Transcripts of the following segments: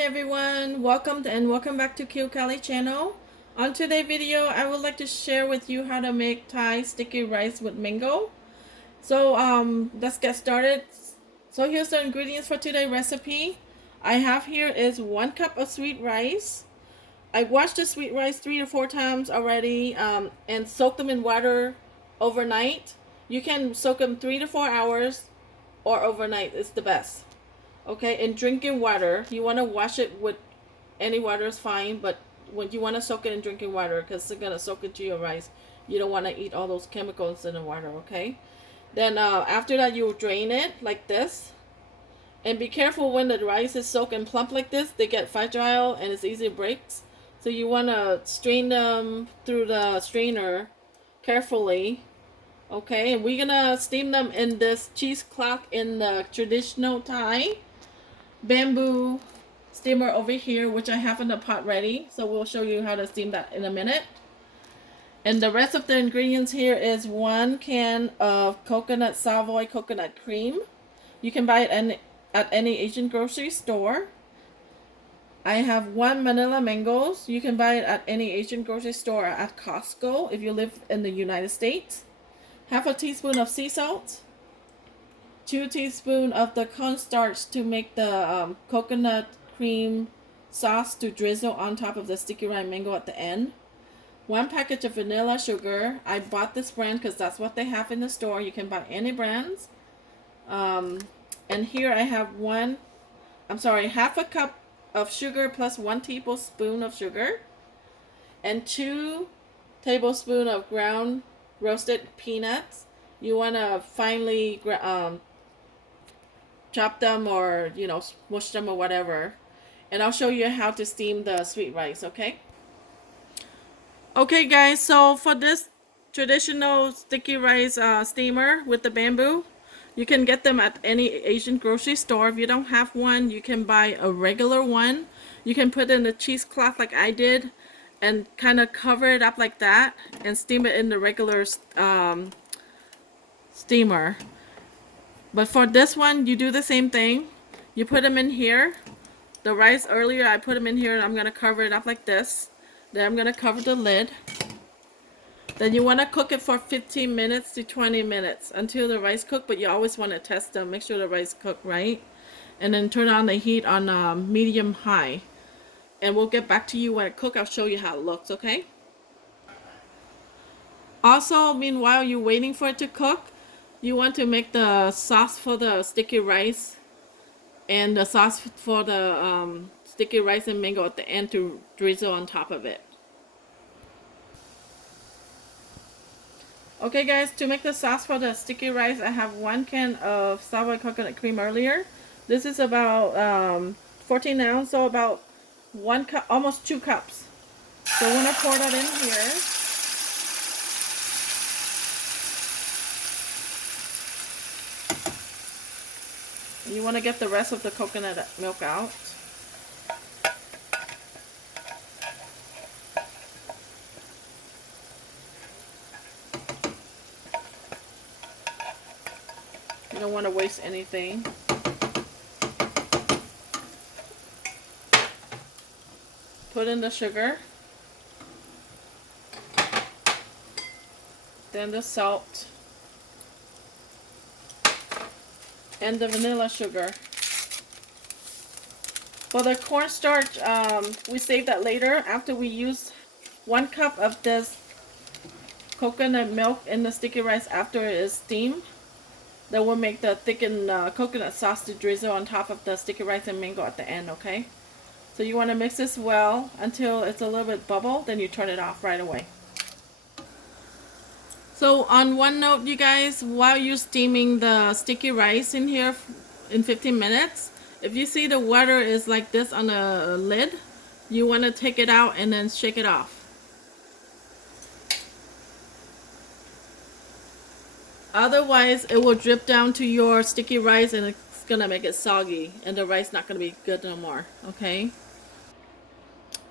everyone, welcome back to kieucalichannel. On today's video, I would like to share with you how to make Thai sticky rice with mango. So let's get started. So here's the ingredients for today's recipe. I have here is 1 cup of sweet rice. I washed the sweet rice 3 to 4 times already and soaked them in water overnight. You can soak them 3 to 4 hours or overnight. It's the best. Okay, and drinking water, you want to wash it with any water is fine, but when you want to soak it in drinking water, because it's going to soak into your rice, you don't want to eat all those chemicals in the water. Okay, then after that, you drain it like this, and be careful when the rice is soaked and plump like this. They get fragile and it's easy to break, so you want to strain them through the strainer carefully. Okay, and we're gonna steam them in this cheesecloth in the traditional Thai bamboo steamer over here, which I have in the pot ready. So we'll show you how to steam that in a minute. And the rest of the ingredients here is 1 can of coconut SAVOY coconut cream. You can buy it at any Asian grocery store. I have 1 Manila mangoes. You can buy it at any Asian grocery store at Costco if you live in the United States. Half a teaspoon of sea salt. 2 teaspoons of the cornstarch to make the coconut cream sauce to drizzle on top of the sticky rice mango at the end. 1 package of vanilla sugar. I bought this brand because that's what they have in the store. You can buy any brands. And here I have half a cup of sugar plus 1 tablespoon of sugar. And 2 tablespoons of ground roasted peanuts. You want to finely chop them or smush them or whatever, and I'll show you how to steam the sweet rice. Okay guys, so for this traditional sticky rice steamer with the bamboo, you can get them at any Asian grocery store. If you don't have one, you can buy a regular one. You can put it in the cheesecloth like I did and kind of cover it up like that and steam it in the regular steamer. But for this one, you do the same thing. You put them in here. The rice earlier, I put them in here and I'm going to cover it up like this. Then I'm going to cover the lid. Then you want to cook it for 15 minutes to 20 minutes until the rice cook, but you always want to test them. Make sure the rice cook right. And then turn on the heat on medium high. And we'll get back to you when it cooks. I'll show you how it looks, okay? Also, meanwhile you're waiting for it to cook, you want to make the sauce for the sticky rice and the sauce for the sticky rice and mango at the end to drizzle on top of it. Okay guys, to make the sauce for the sticky rice, I have 1 can of SAVOY coconut cream earlier. This is about 14 ounce, so about 1 cup, almost 2 cups. So I want to pour that in here. You want to get the rest of the coconut milk out. You don't want to waste anything. Put in the sugar. Then the salt. And the vanilla sugar. For the cornstarch, we save that later after we use 1 cup of this coconut milk in the sticky rice after it is steamed. That will make the thickened coconut sauce to drizzle on top of the sticky rice and mango at the end, okay? So you want to mix this well until it's a little bit bubble, then you turn it off right away. So on one note, you guys, while you're steaming the sticky rice in here in 15 minutes, if you see the water is like this on the lid, you want to take it out and then shake it off. Otherwise, it will drip down to your sticky rice and it's going to make it soggy and the rice not going to be good no more, okay?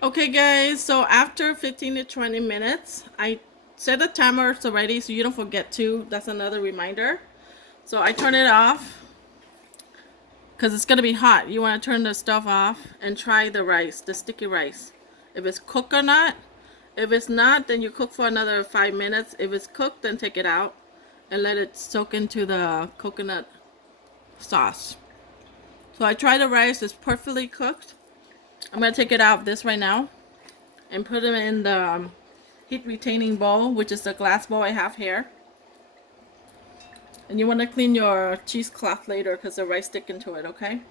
Okay guys, so after 15 to 20 minutes, I set the timer already so you don't forget to. That's another reminder. So I turn it off. because it's gonna be hot. You want to turn the stuff off and try the rice, the sticky rice. If it's cooked or not. If it's not, then you cook for another 5 minutes. If it's cooked, then take it out and let it soak into the coconut sauce. So I tried the rice, it's perfectly cooked. I'm gonna take it out of this right now and put it in the heat retaining bowl, which is the glass bowl I have here. And you want to clean your cheesecloth later because the rice stick into it, okay?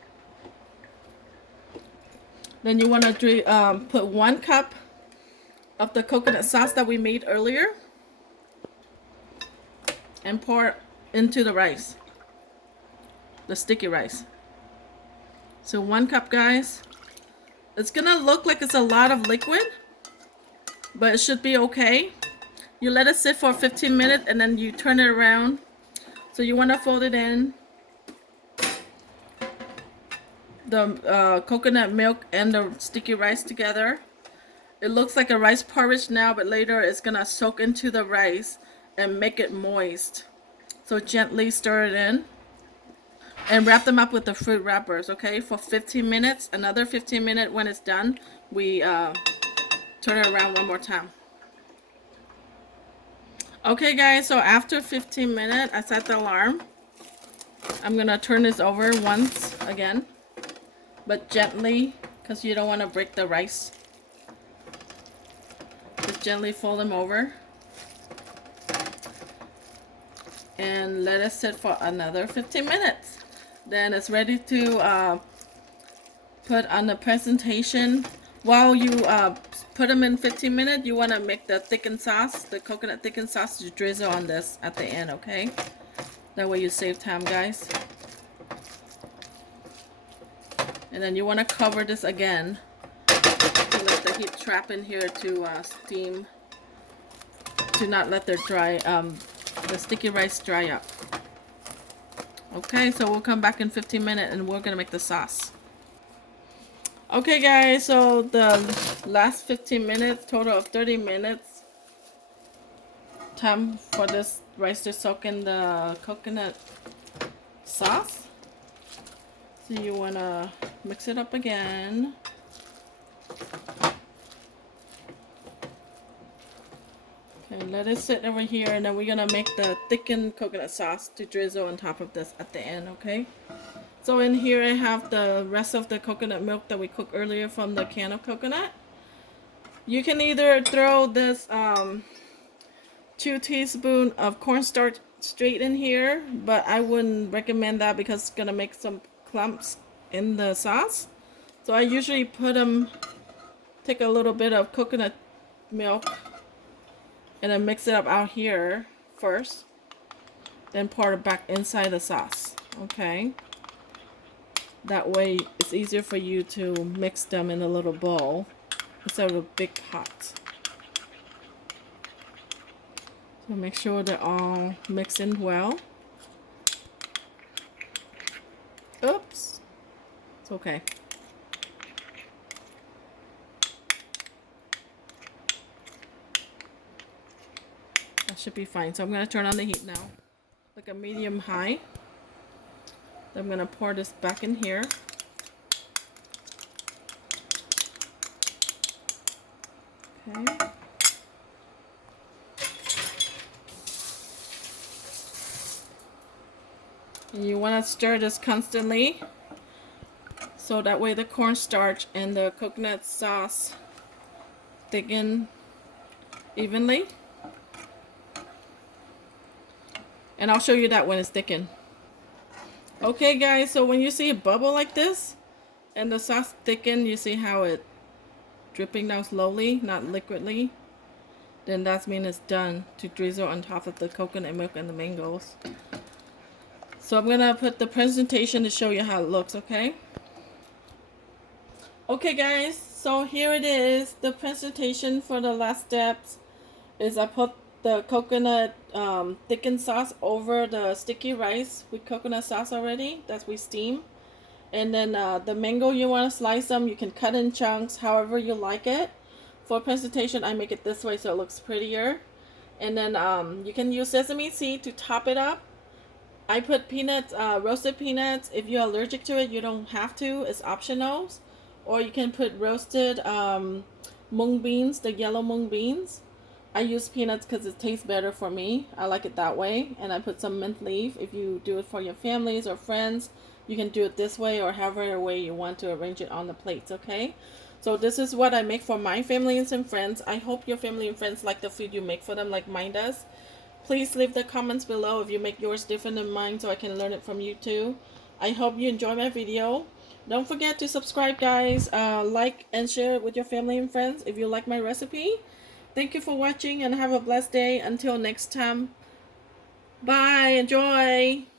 Then you want to put 1 cup of the coconut sauce that we made earlier and pour into the rice, the sticky rice. So 1 cup, guys. It's gonna look like it's a lot of liquid, but it should be okay. You let it sit for 15 minutes and then you turn it around. So you want to fold it in the coconut milk and the sticky rice together. It looks like a rice porridge now, but later it's gonna soak into the rice and make it moist. So gently stir it in and wrap them up with the fruit wrappers, okay, for 15 minutes. Another 15 minutes. When it's done, we turn it around one more time. Okay, guys, so after 15 minutes, I set the alarm. I'm gonna turn this over once again, but gently, because you don't want to break the rice. Just gently fold them over and let it sit for another 15 minutes. Then it's ready to put on the presentation. While you put them in 15 minutes, you want to make the thickened sauce, the coconut thickened sauce, to drizzle on this at the end, okay? That way you save time, guys. And then you want to cover this again to let the heat trap in here to steam, to not let the sticky rice dry up. Okay, so we'll come back in 15 minutes and we're gonna make the sauce. Okay, guys, so the last 15 minutes, total of 30 minutes, time for this rice to soak in the coconut sauce. So you wanna mix it up again. Okay, let it sit over here, and then we're gonna make the thickened coconut sauce to drizzle on top of this at the end, okay? So in here I have the rest of the coconut milk that we cooked earlier from the can of coconut. You can either throw this 2 teaspoons of cornstarch straight in here, but I wouldn't recommend that because it's gonna make some clumps in the sauce. So I usually take a little bit of coconut milk and then mix it up out here first, then pour it back inside the sauce, okay? That way it's easier for you to mix them in a little bowl instead of a big pot. So make sure they're all mixed in well. Oops, it's okay. That should be fine. So I'm going to turn on the heat now, like a medium high. Then I'm going to pour this back in here. Okay. And you want to stir this constantly so that way the cornstarch and the coconut sauce thicken evenly. And I'll show you that when it's thickened. Okay, guys, so when you see a bubble like this and the sauce thicken, you see how it dripping down slowly, not liquidly, then that means it's done to drizzle on top of the coconut milk and the mangoes. So I'm gonna put the presentation to show you how it looks, okay? Okay, guys, so here it is. The presentation for the last steps is I put the coconut thickened sauce over the sticky rice with coconut sauce already that we steam. And then the mango, you want to slice them, you can cut in chunks however you like it. For presentation, I make it this way so it looks prettier. And then you can use sesame seed to top it up. I put peanuts, roasted peanuts. If you're allergic to it, you don't have to. It's optional. Or you can put roasted mung beans, the yellow mung beans. I use peanuts because it tastes better for me. I like it that way. And I put some mint leaf. If you do it for your families or friends, you can do it this way or however way you want to arrange it on the plates, okay? So this is what I make for my families and friends. I hope your family and friends like the food you make for them like mine does. Please leave the comments below if you make yours different than mine so I can learn it from you too. I hope you enjoy my video. Don't forget to subscribe, guys. Like and share it with your family and friends if you like my recipe. Thank you for watching and have a blessed day. Until next time. Bye. Enjoy.